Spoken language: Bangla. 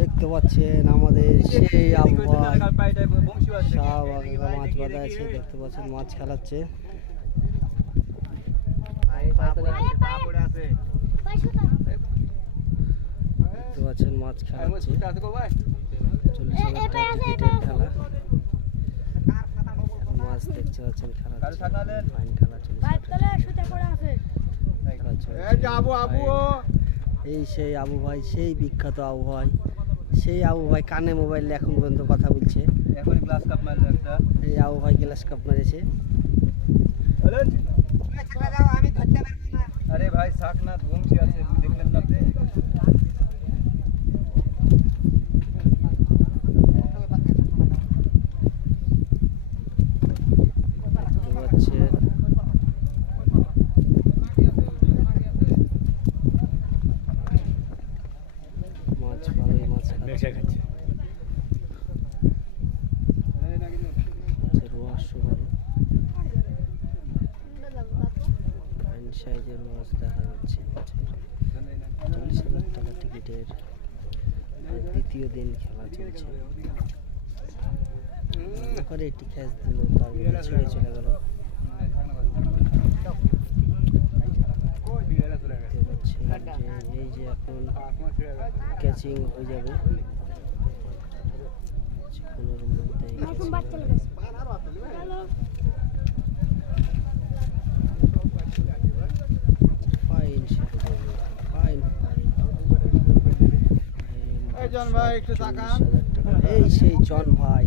দেখতে পাচ্ছেন আমাদের সেই আবহাওয়া মাছ বাঁধা আছে, দেখতে পাচ্ছেন মাছ খেলাচ্ছে। দেখতে পাচ্ছেন মাছ খেলাচ্ছে, 40,000 টাকা টিকিটের খেলা। মাছ দেখতে পাচ্ছেন খেলা, ফাইন খেলা চলছে। এই সেই আবু ভাই, সেই বিখ্যাত আবু ভাই, সেই আবু ভাই কানে মোবাইল এখন পর্যন্ত কথা বলছে। এই আবু ভাই গ্লাস কাপ মেরেছে। আরে ভাই শাকনাথ বংশী আছে, দেখলেন না আপনি? মাছ ভালোই মাছ খাচ্ছে। সাইজের মাছ দেখা যাচ্ছে। 40,000 টাকা টিকিটের দ্বিতীয় দিন খেলা চলছে। করে একটি ক্যাচ দিল, তারপরে ছেড়ে চলে গেল। এই যে এখন ক্যাচিং হয়ে যাবে কিছুক্ষণের মধ্যে। এই সেই জন ভাই,